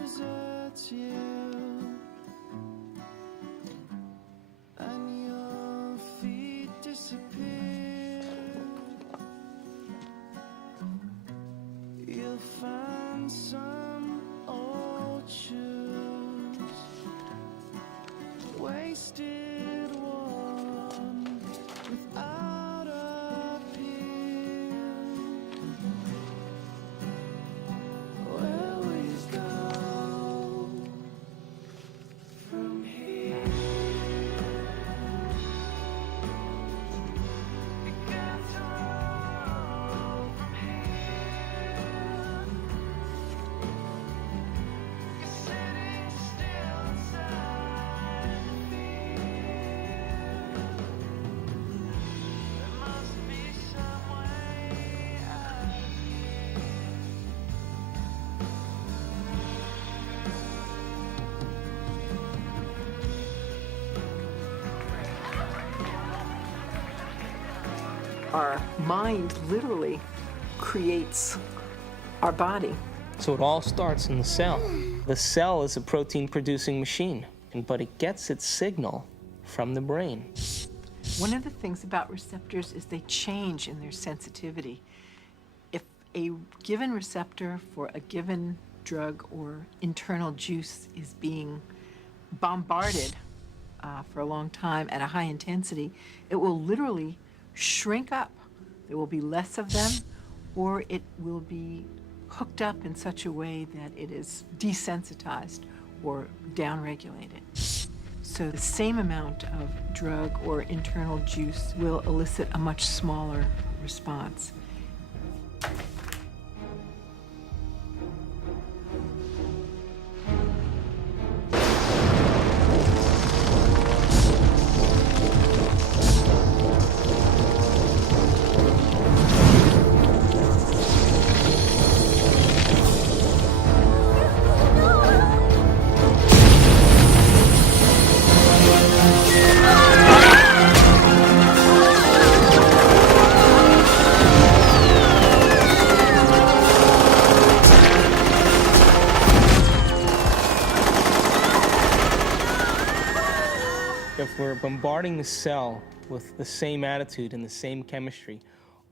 deserts you, and your feet disappear. You'll find some old shoes, wasted one, without appeal. Where we go from here? You got to roll from here. You're sitting still inside fear. There must be some way out of here. Our mind literally creates our body. So it all starts in the cell. The cell is a protein-producing machine, but it gets its signal from the brain. One of the things about receptors is they change in their sensitivity. If a given receptor for a given drug or internal juice is being bombarded for a long time at a high intensity, it will literally shrink up. There will be less of them, or it will be hooked up in such a way that it is desensitized or downregulated. So the same amount of drug or internal juice will elicit a much smaller response. If we're bombarding the cell with the same attitude and the same chemistry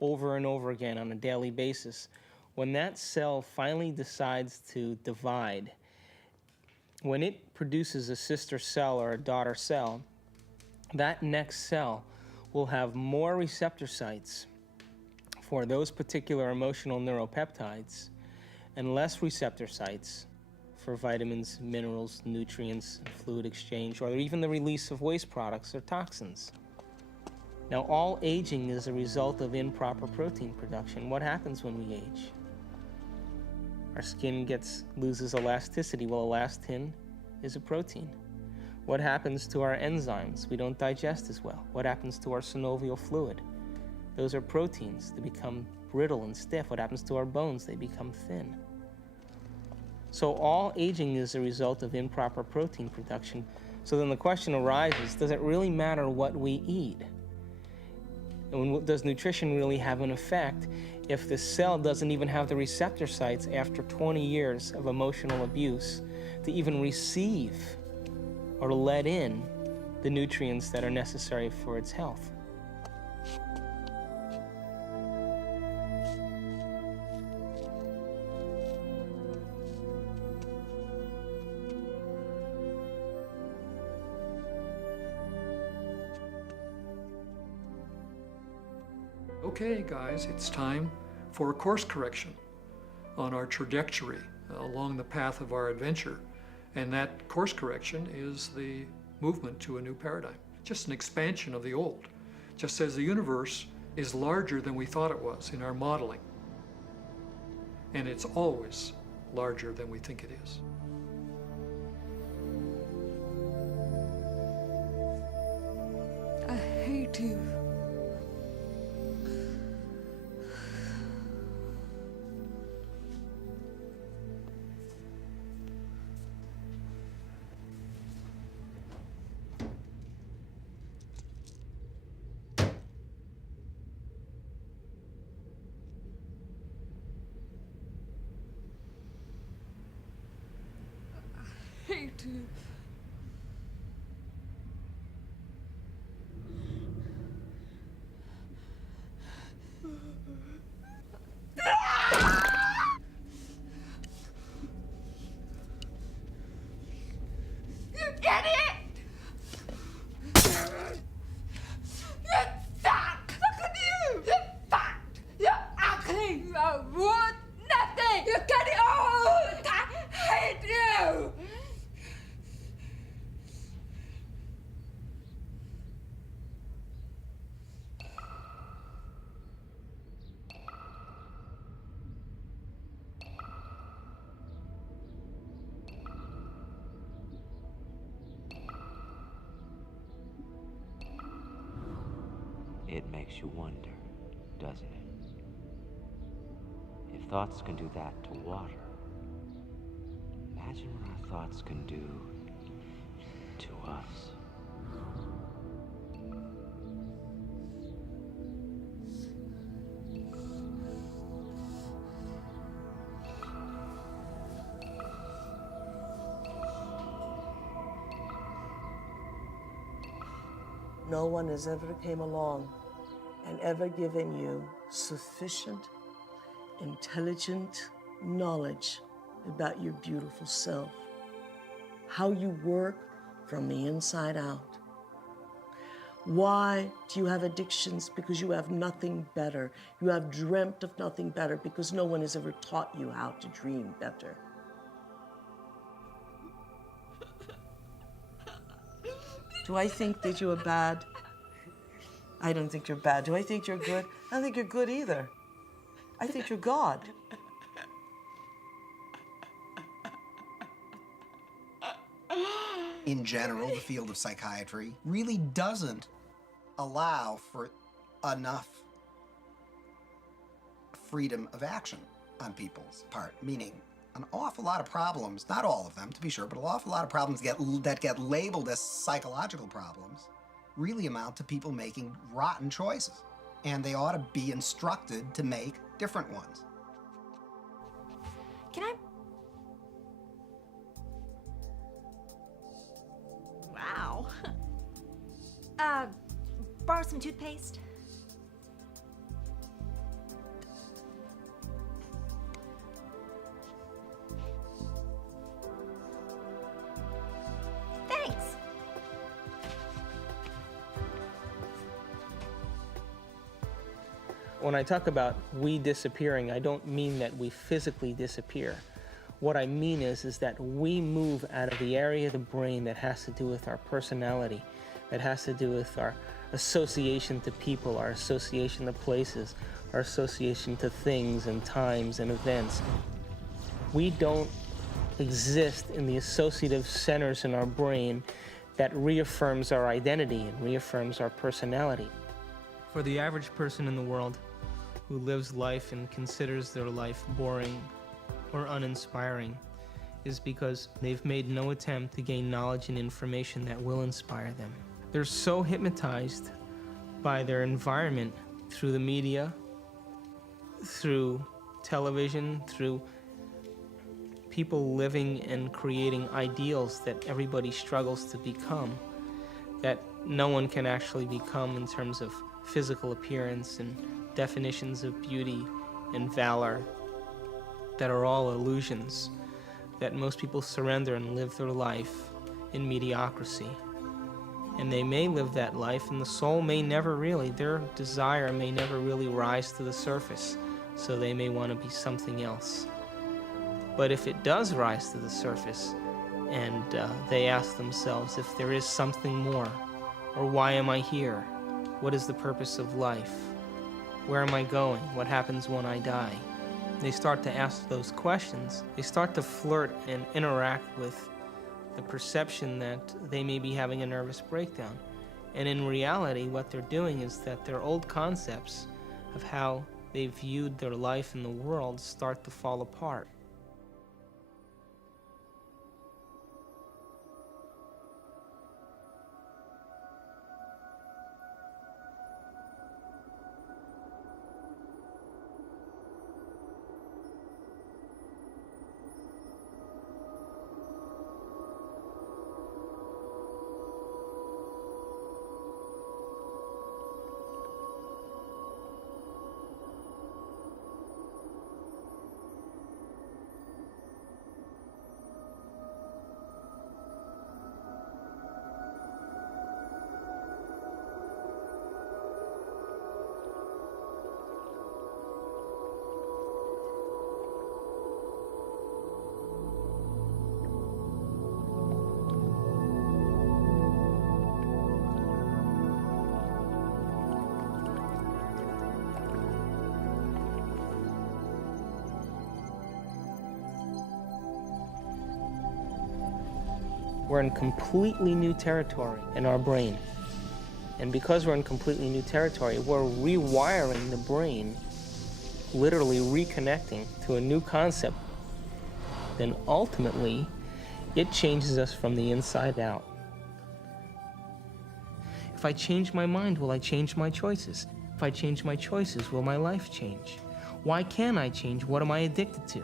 over and over again on a daily basis, when that cell finally decides to divide, when it produces a sister cell or a daughter cell, that next cell will have more receptor sites for those particular emotional neuropeptides and less receptor sites for vitamins, minerals, nutrients, fluid exchange, or even the release of waste products or toxins. Now, all aging is a result of improper protein production. What happens when we age? Our skin loses elasticity. Well, elastin is a protein. What happens to our enzymes? We don't digest as well. What happens to our synovial fluid? Those are proteins. They become brittle and stiff. What happens to our bones? They become thin. So all aging is a result of improper protein production. So then the question arises, does it really matter what we eat? And does nutrition really have an effect if the cell doesn't even have the receptor sites after 20 years of emotional abuse to even receive or let in the nutrients that are necessary for its health? Okay, guys, it's time for a course correction on our trajectory along the path of our adventure. And that course correction is the movement to a new paradigm, just an expansion of the old, just as the universe is larger than we thought it was in our modeling. And it's always larger than we think it is. I hate you. hate you. You idiot! You fat! Look at you! You fat! You're ugly! You're worth nothing! You get it all! I hate you! It makes you wonder, doesn't it? If thoughts can do that to water, imagine what our thoughts can do to us. No one has ever came along and ever given you sufficient, intelligent knowledge about your beautiful self, how you work from the inside out. Why do you have addictions? Because you have nothing better. You have dreamt of nothing better because no one has ever taught you how to dream better. Do I think that you are bad? I don't think you're bad. Do I think you're good? I don't think you're good either. I think you're God. In general, the field of psychiatry really doesn't allow for enough freedom of action on people's part, meaning an awful lot of problems, not all of them to be sure, but an awful lot of problems that get labeled as psychological problems really amount to people making rotten choices. And they ought to be instructed to make different ones. Can I? Wow. Borrow some toothpaste? Thanks. When I talk about we disappearing, I don't mean that we physically disappear. What I mean is that we move out of the area of the brain that has to do with our personality, that has to do with our association to people, our association to places, our association to things and times and events. We don't exist in the associative centers in our brain that reaffirms our identity and reaffirms our personality. For the average person in the world who lives life and considers their life boring or uninspiring is because they've made no attempt to gain knowledge and information that will inspire them. They're so hypnotized by their environment through the media, through television, through people living and creating ideals that everybody struggles to become, that no one can actually become in terms of physical appearance and definitions of beauty and valor that are all illusions, that most people surrender and live their life in mediocrity. And they may live that life and the soul may never really, their desire may never really rise to the surface, so they may want to be something else. But if it does rise to the surface and they ask themselves if there is something more, or why am I here? What is the purpose of life? Where am I going? What happens when I die? They start to ask those questions. They start to flirt and interact with the perception that they may be having a nervous breakdown. And in reality, what they're doing is that their old concepts of how they viewed their life in the world start to fall apart. We're in completely new territory in our brain. And because we're in completely new territory, we're rewiring the brain, literally reconnecting to a new concept. Then ultimately, it changes us from the inside out. If I change my mind, will I change my choices? If I change my choices, will my life change? Why can't I change? What am I addicted to?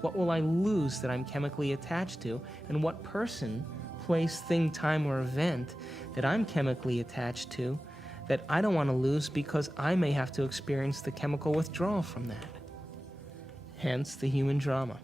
What will I lose that I'm chemically attached to? And what person, place, thing, time, or event that I'm chemically attached to that I don't want to lose because I may have to experience the chemical withdrawal from that? Hence the human drama.